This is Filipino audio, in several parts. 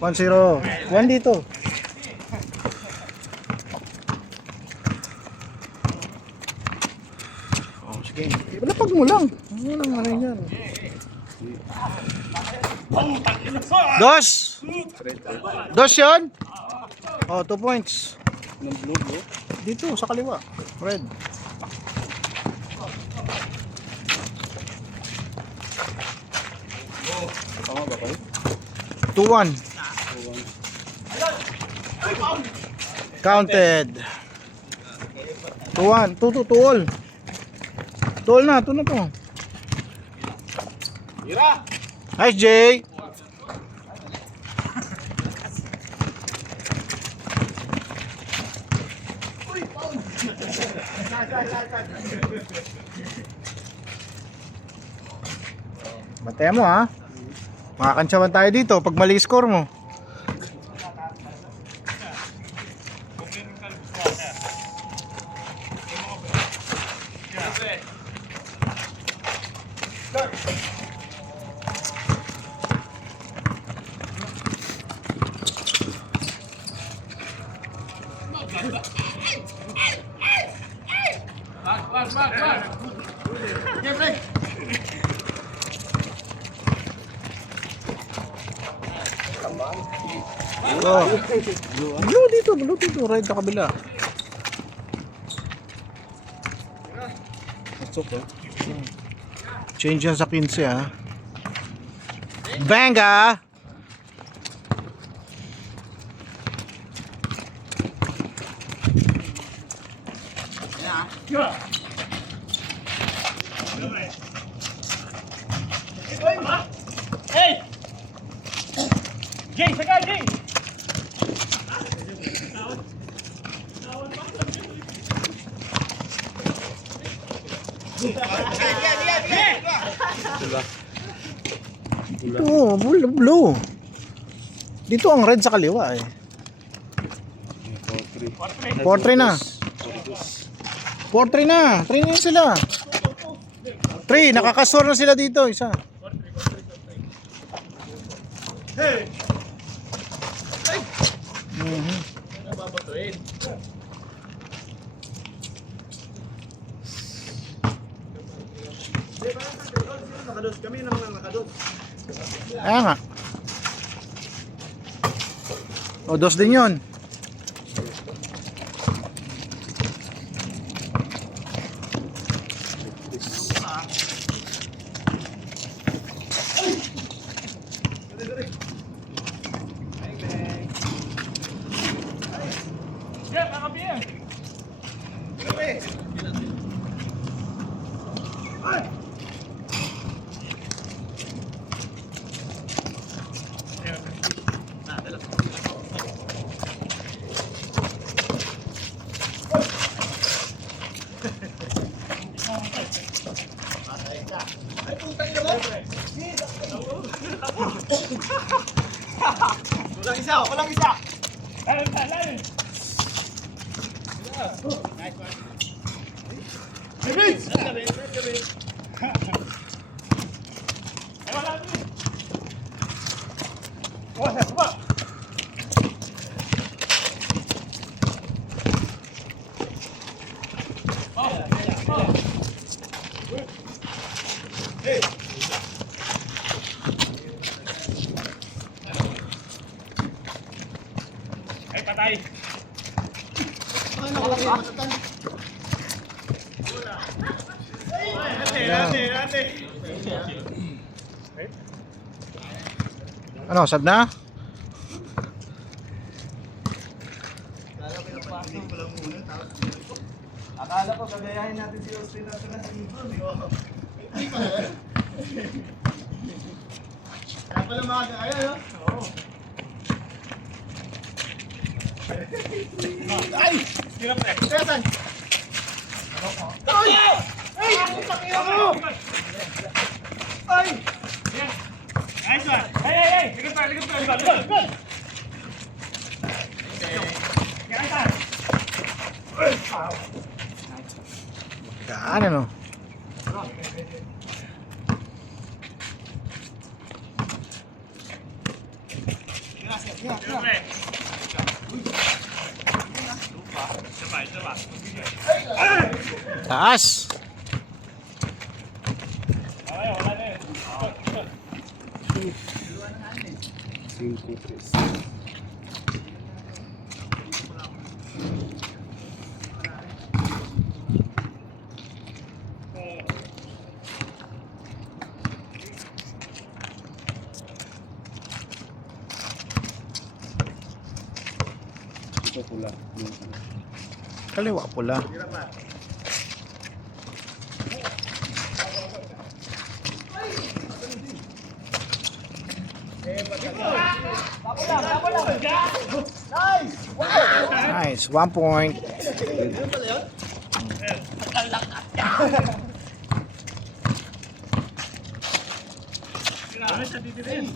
1-0. 1 dito. Oh, sige. Lapag mo lang. Ano lang ano yan. Dos. Dos yun? Oh, 2 points. Dito, sa kaliwa. Red. Tama ba kayo? 2-1. Counted. 2-1. 2-2. 2-all. 2-all na. 2 na to. Nice, Jay. Bantay mo ha. Makakantsawan tayo dito pag mali score mo. Blue dito, red sa kabila. Change yan sa 15 ha. Banga! Hey! Jay, sakay, Jay! Ito, blue. Dito ang red sa kaliwa eh. 4-3 na. 4-3 na. 3 na sila. 3, nakakasor na sila dito. Isa. Hey! Kami na mga nakados. Ayan nga. O, 2 din yun. Yeah, kakapiyan. Kulang isa. Lalim. Ay, patay. Ano, sad na? Akala ko gagayahin natin si Austin na sa ibon. Hindi pa na. Kaya pala mga kaya, no? Oo. Ay! Hirap na. Tesan! Ay! Ay! Pakira mo! Ay! Nice one. Hey! Ligat pa. Ligat. Kaya ka. Gaan ano? Siyempre. Ito ba? Taas. Okay, wala na yun. Kaliwa pula. Nice, 1 point. Grabe, sa dito rin.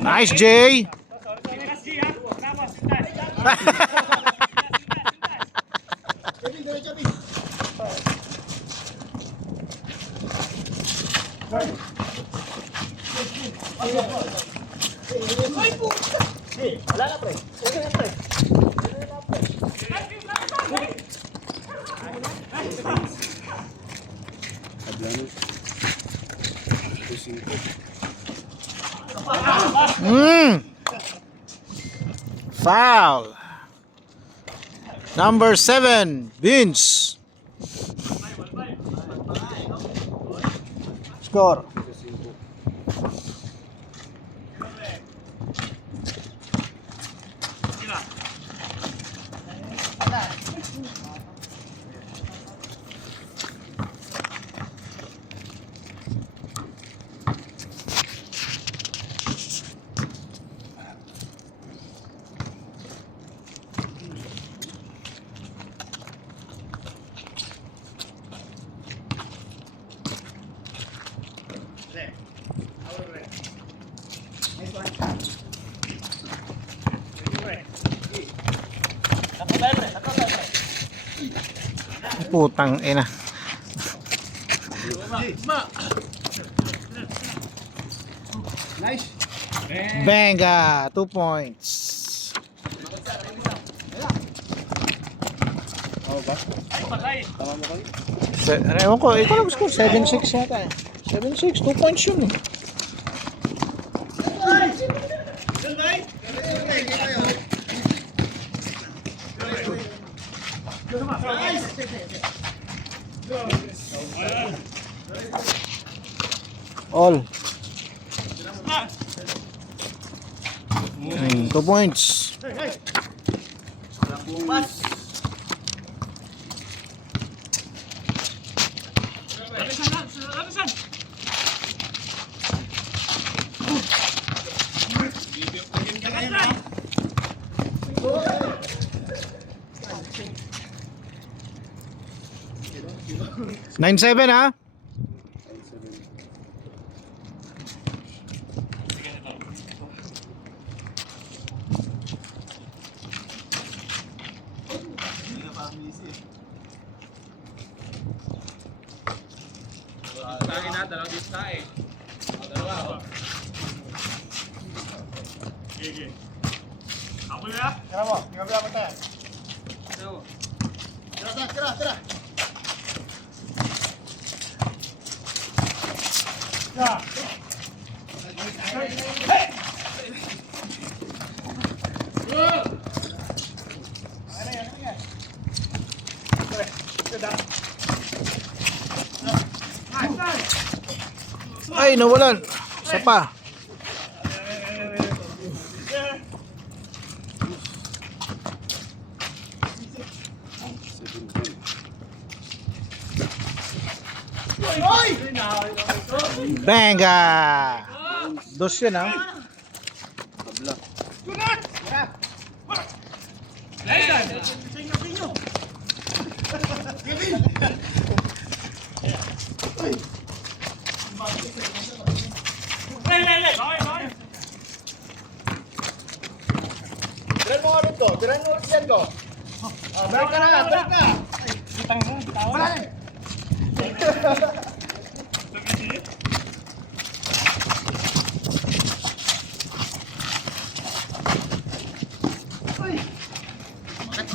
Nice, Jay. Foul. Number 7, Vince. Score. Putang ina. Nice. Benga, 2 points. Ewan ko, ikaw lang score, 7-6 yata eh. 7-6, 2 points yun eh. All. 2 points. Nine seven ha? Tangin na, dalawang dito na eh. Dalawa. Sige. Ako na? Tira mo, tingnan mo tayo. Tira. Ay, nawalan. Isa pa. Benga! Dos yun ha? Nice! ko. Tirahin mo ulit yan ko. Balik ka na. Balik ka. Utang mo, bitawan. Wala na.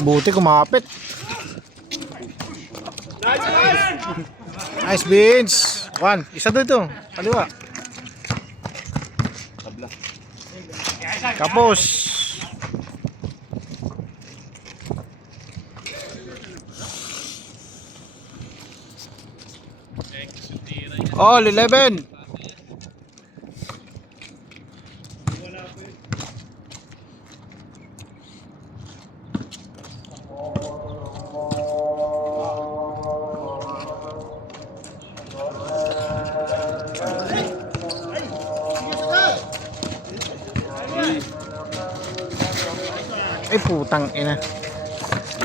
Buti kumapit. Nice beans. One. Isa dito. Kaliwa. Kapos. All 11. Ay putang ina.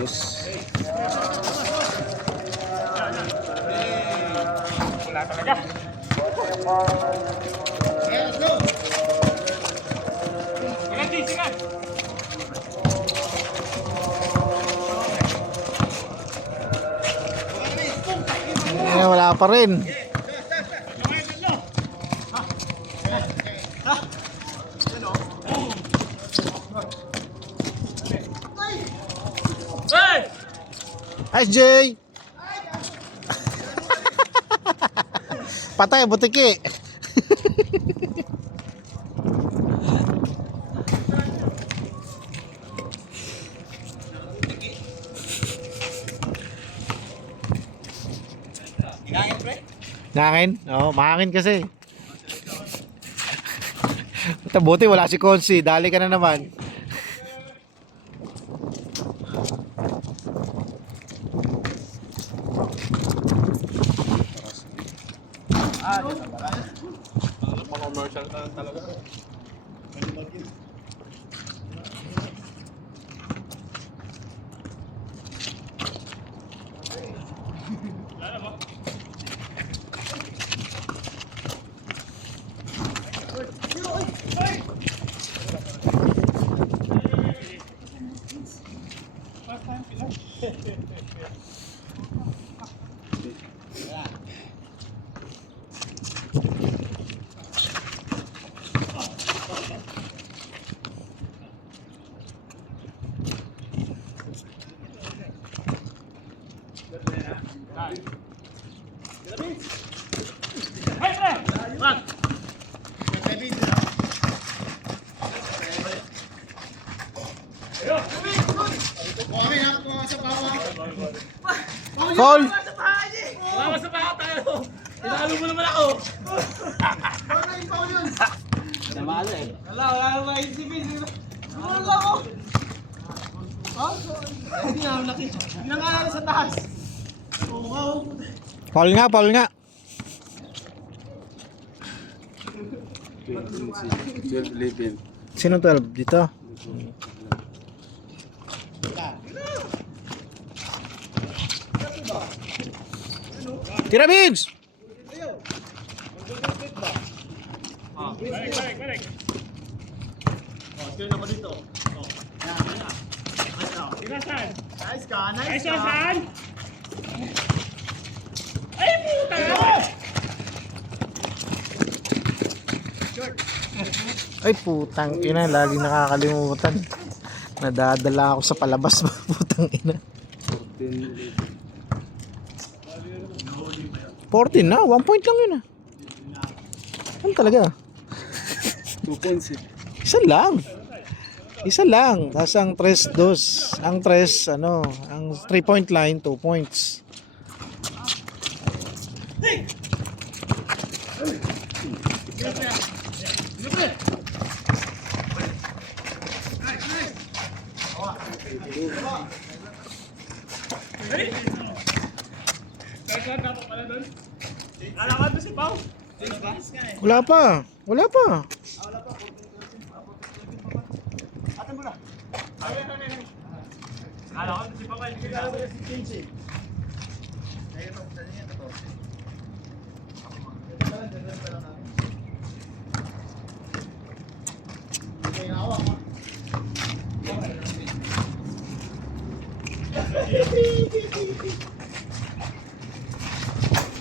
Yes. Wala talaga. Sigat, G, sigat. Wala pa rin. Hey! Nice Jay. Patay butiki. Nangin? Oo, mahangin kasi. Buti wala si Konsi, dali ka na naman. Commercial talaga. Hey, pre! Wag! Fall! Wala sa pa tayo. Tinalo mo naman ako. Namalo eh. Wala na maisipin. Wala ako. Hindi nga laki. Ginangala sa taas. Wow. Fall nga, fall nga. 12-11. Sino 12 dito? Tira Vince! Balik, balik, balik. Tira na ko dito. Tira saan? Nice ka, Ay, nice saan, ka. saan? Ay, puta! Ay putang ina, lagi nakakalimutan. Nadadala ako sa palabas, putang ina. 14 na, 1 point lang yun ah. Ano talaga? 2 points eh. Isa lang. Isa lang. Tapos ang 3-2. Ang 3, ano, ang 3-point line, 2 points. Saan dapat pala doon? Lalakad mo si Pao. Wala pa. Wala pa. Atin mo na. Lalakad mo si Pao. Hindi ka lalakad. Si Kinsey. Ayun ang dali niya, 14. Okay, hawak.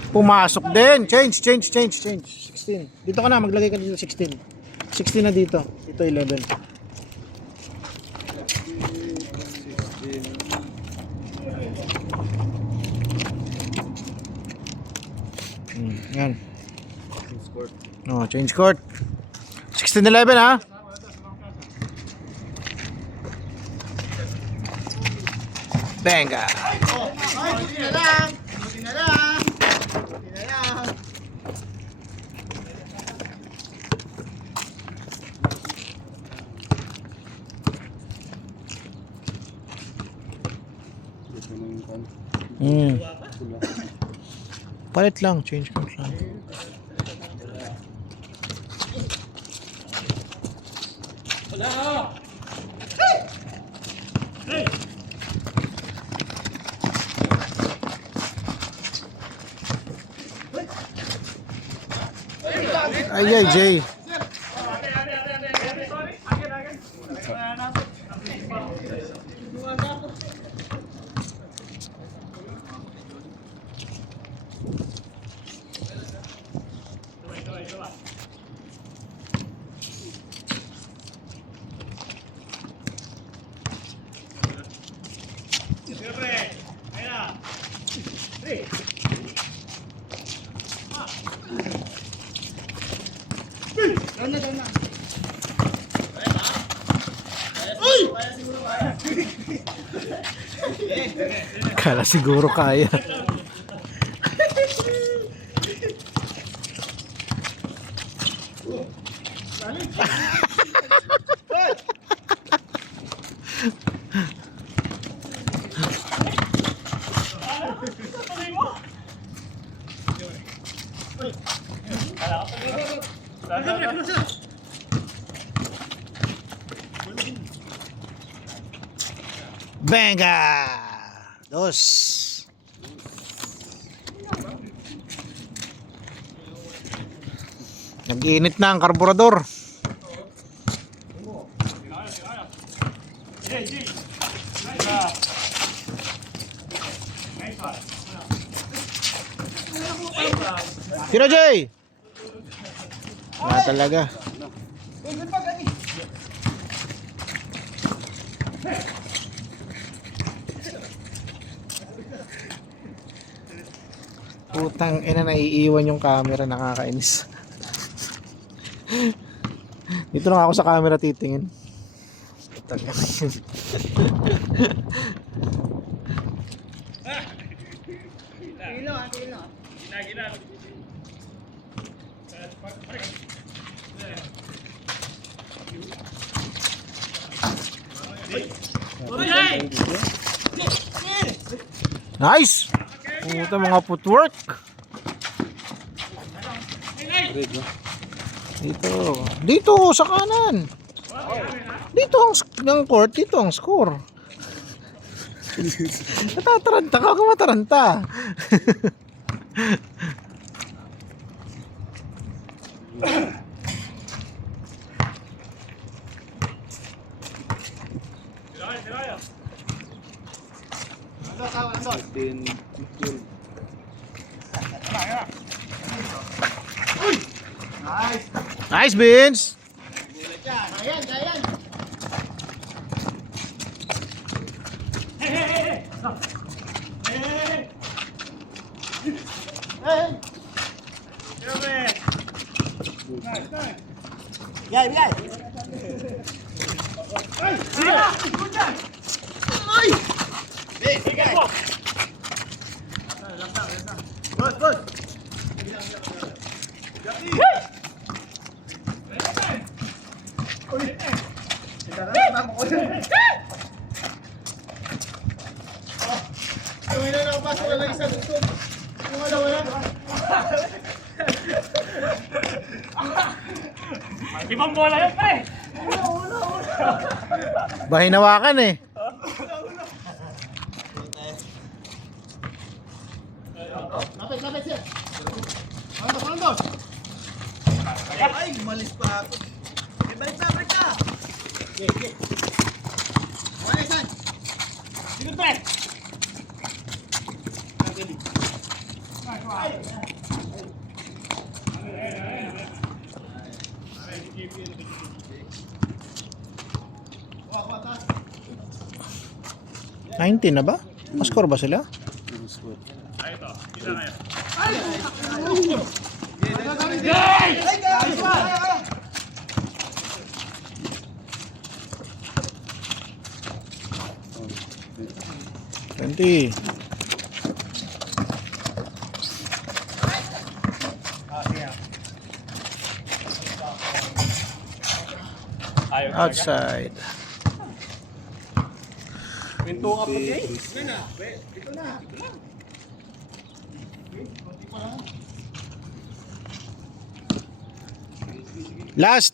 Pumasok din. Change. 16. Dito ka na, maglagay ka dito 16. 16 na dito. Dito 11. Yan. Oh, change court. 16-11 ha. Venga. Buti na lang. Buti na lang. Buti na lang. Palit lang, change court lang. Ay, Jay. Kala siguro kaya. Venga! Dos. Nag-init na ang karburador. Tira, Jay! Wala talaga. Putang ina, naiiwan yung camera, nakakainis. Dito lang ako sa camera titingin. Putang ina yun. Gila. Nice! Puta, mga footwork. Dito sa kanan. Dito ang court, dito ang score. Natataranta ka, kung mataranta. Nice, Vince. Ibang bola yun, pre! Bahinawakan eh. Lapit siya. Pando. Ay, malis pa ako. Balik na. Walisan. Sige, pre! Ay, 19 na ba? Score ba sila? Ay, ito. Kita kayo. Twenty. Ayaw. Outside. Pinto ka pa, Jay. Last.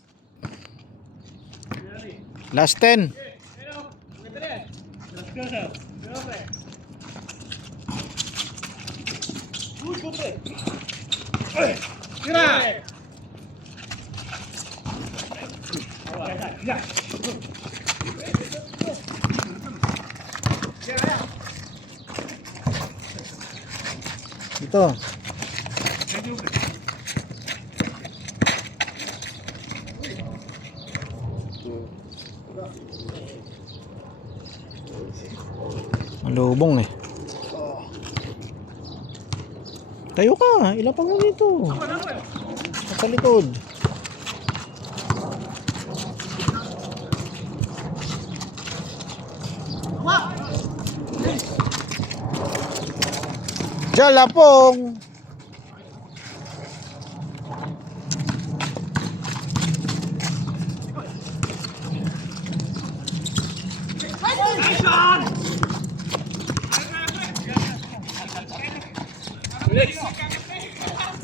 Last 10. Let's go, sir. Go, pre. Uy, go, pre. Tira! Ya. Ito. Malubong eh. Tayo ka, ilapag mo dito. Sa likod. Jalapong.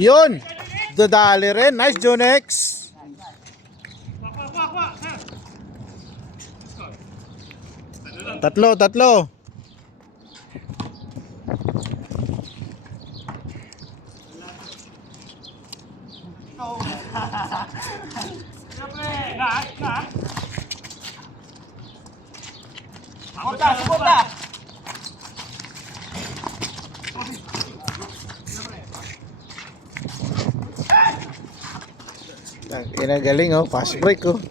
Yun. Dadali rin. Nice, Jonex. Tatlo. Suporta! Galing oh, fast break oh.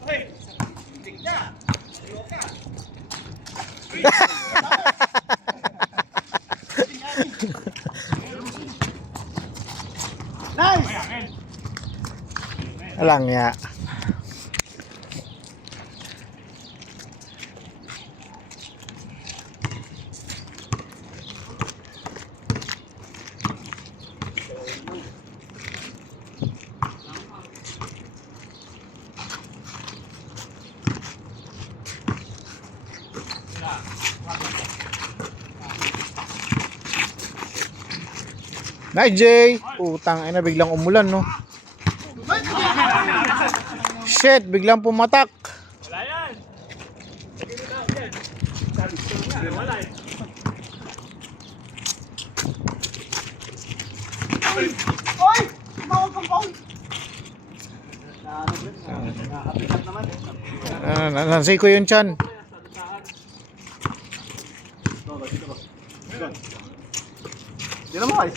Nice! Alang ya. Nice, Jay. Putang ina, biglang umulan, no? Shit, biglang pumatak. Wala yan. Wala yan. Oy! Tumawag kang phone! Nakapikat naman eh. Nansay ko yun, Chan. Di na mo guys.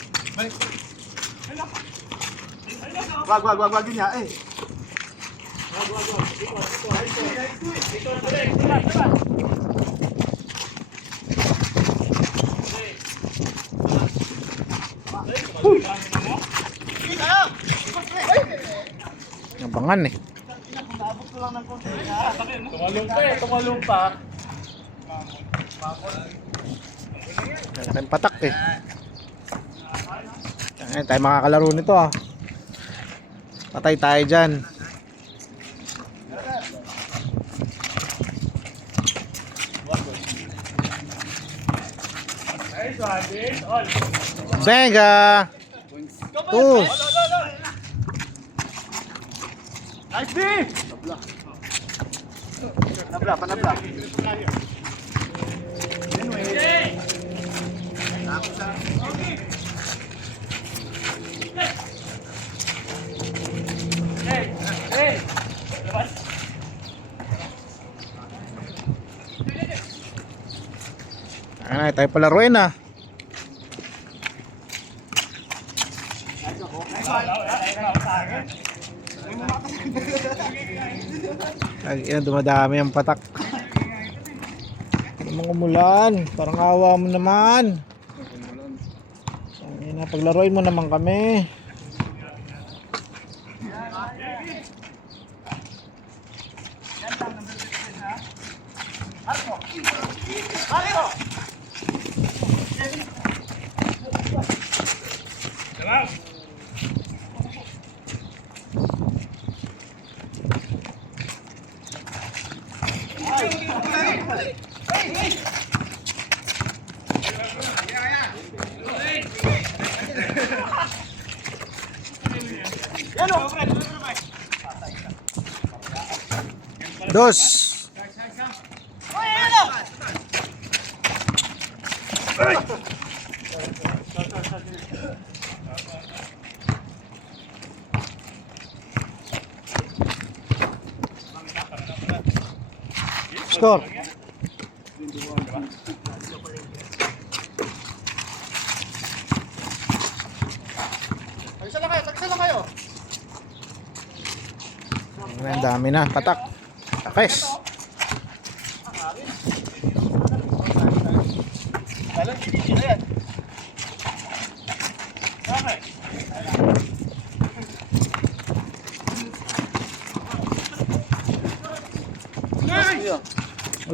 Wag yun niya eh. Nabangan eh. Naabot ko lang ng konti. Tumalong pa. Malaking patak eh. Ay, tayo makakalaro nito ah. Patay tayo dyan. Nice one, Jay. All. Venga! Tus! Nice B! Panabla. Hey. Labas. Ay, tayo palaruin ah. Ay, dumadami ang patak. Namang umulan. Parang awa mo naman. Ay, napaglaruin mo naman kami. Tamam. Dos. Score. Ang dami na, patak. Takes.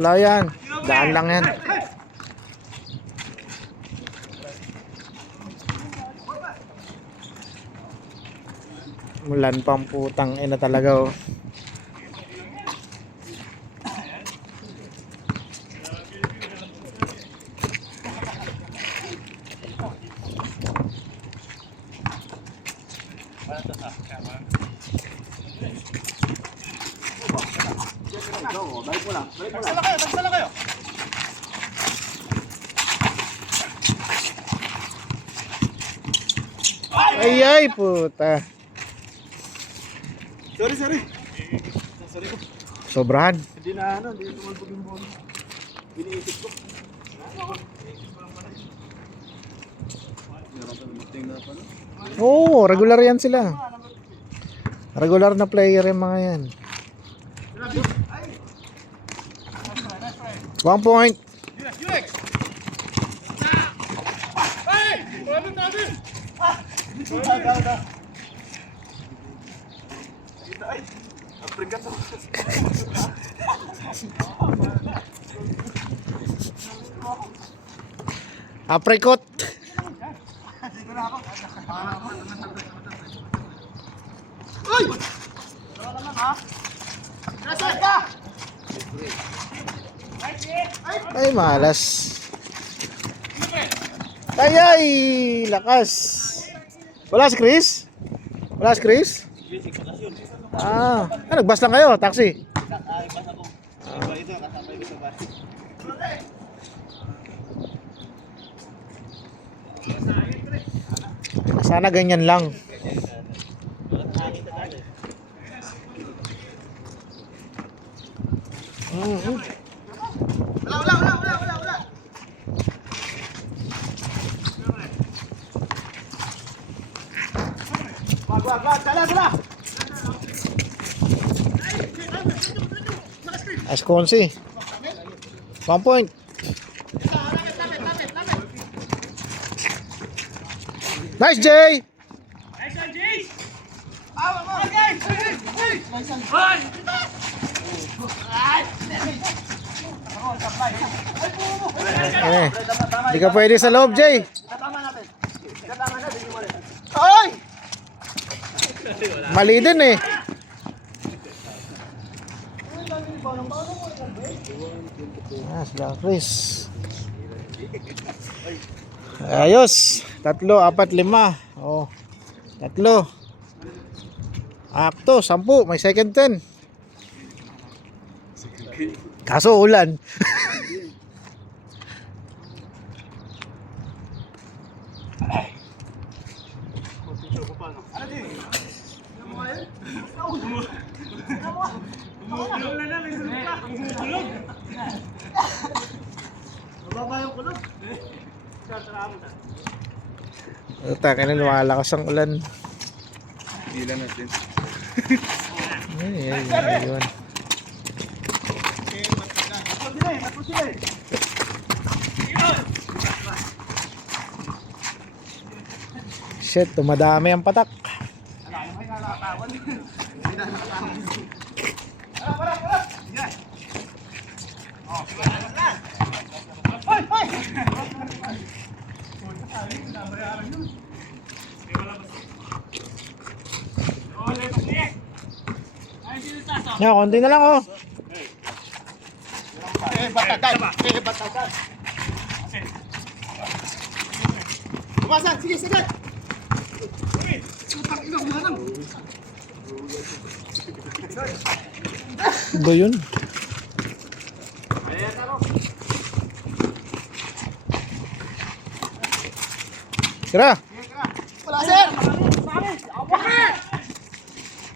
Wala yan. Daan lang yan. Mulan pang putang ina talaga oh. Ay ay puta. Sorry. Sorry ko. Sobrahan. Hindi na hindi tumalbog yung bono. Iniisip ko. Oo, regular yan sila. Regular na player yung mga yan. 1 point. Apricot. Ay, malas. Ay, lakas. Wala si Chris? Wala si Chris? Nagbas lang kayo, taxi. Sana ganyan lang. Wala. Wag. Sala. Asconsi. 1 point. Nice, Jay. Nice one, Jace! Hindi ka pwede sa loob, Jay. Tama natin. Ay! Mali din eh. Sila Chris. Ayos. 3, 4, 5. Oh. 3. Akto, 10. May second 10. Kaso ulan. Taka na lumalakas ang ulan. Ilan natin. Ay, yun. Shit, tumadami ang patak. Yan, konti na lang oh. Batagan. Bumasan, sige, sige. Ba yun? Tira! Wala, sir.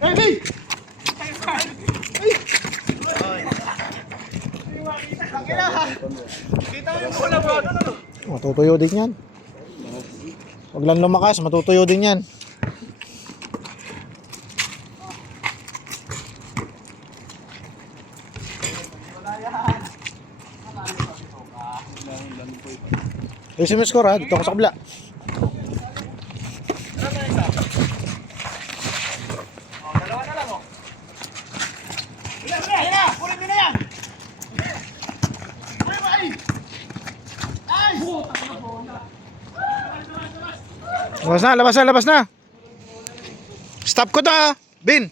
Hey! Kita mo yung bola, bro. Matutuyo din yan. Huwag lang lumakas, matutuyo din yan. Ayusin mo yung score ha, dito ako sa kabila. Dalawa na lang, oh. Ayan na, kunin mo na yan. Ay, ay. Ay! Labas na, labas na, labas na. Stop ko to ha, Bin.